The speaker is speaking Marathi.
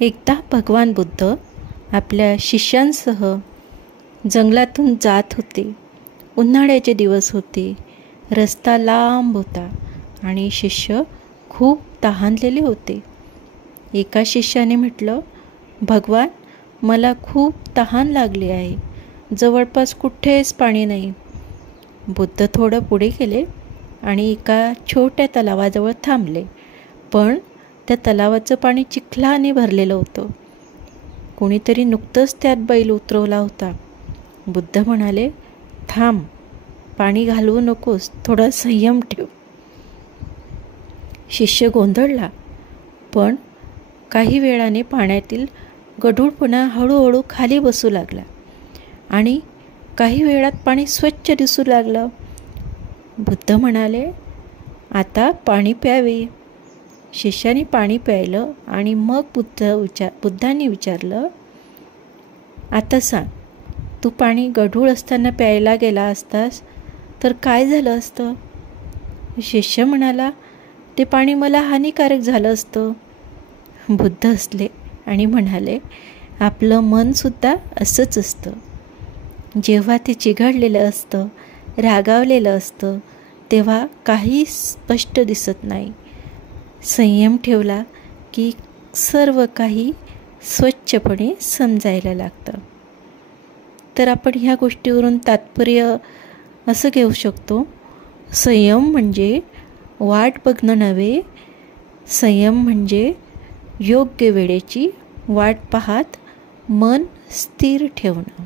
एकदा भगवान बुद्ध आपल्या शिष्यांसह जंगलातून जात होते. उन्हाळ्याचे दिवस होते. रस्ता लांब होता आणि शिष्य खूप तहानलेले होते. एका शिष्याने म्हटलं, भगवान, मला खूप तहान लागली आहे. जवळपास कुठेच पाणी नाही. बुद्ध थोडं पुढे गेले आणि एका छोट्या तलावाजवळ थांबले. पण त्या तलावाचं पाणी चिखलाने भरलेलं होतं. कोणीतरी नुकतंच त्यात बैल उतरवला होता. बुद्ध म्हणाले, थांब, पाणी घालवू नकोस, थोडा संयम ठेव. शिष्य गोंधळला, पण काही वेळाने पाण्यातील गढूळपणा हळूहळू खाली बसू लागला आणि काही वेळात पाणी स्वच्छ दिसू लागलं. बुद्ध म्हणाले, आता पाणी प्यावे. शिष्याने पाणी प्यायलं आणि मग बुद्धांनी विचारलं, आता सांग, तू पाणी गढूळ असताना प्यायला गेला असतास तर काय झालं असतं? शिष्य म्हणाला, ते पाणी मला हानिकारक झालं असतं. बुद्ध हसले आणि म्हणाले, आपलं मनसुद्धा असंच असतं. जेव्हा ते चिघळलेलं असतं, रागावलेलं असतं, तेव्हा काही स्पष्ट दिसत नाही. संयम ठेवला की सर्व काही स्वच्छपणे समजायला लागतं. तर आपण ह्या गोष्टीवरून तात्पर्य असं घेऊ शकतो, संयम म्हणजे वाट बघणं नव्हे, संयम म्हणजे योग्य वेळेची वाट पाहत मन स्थिर ठेवणं.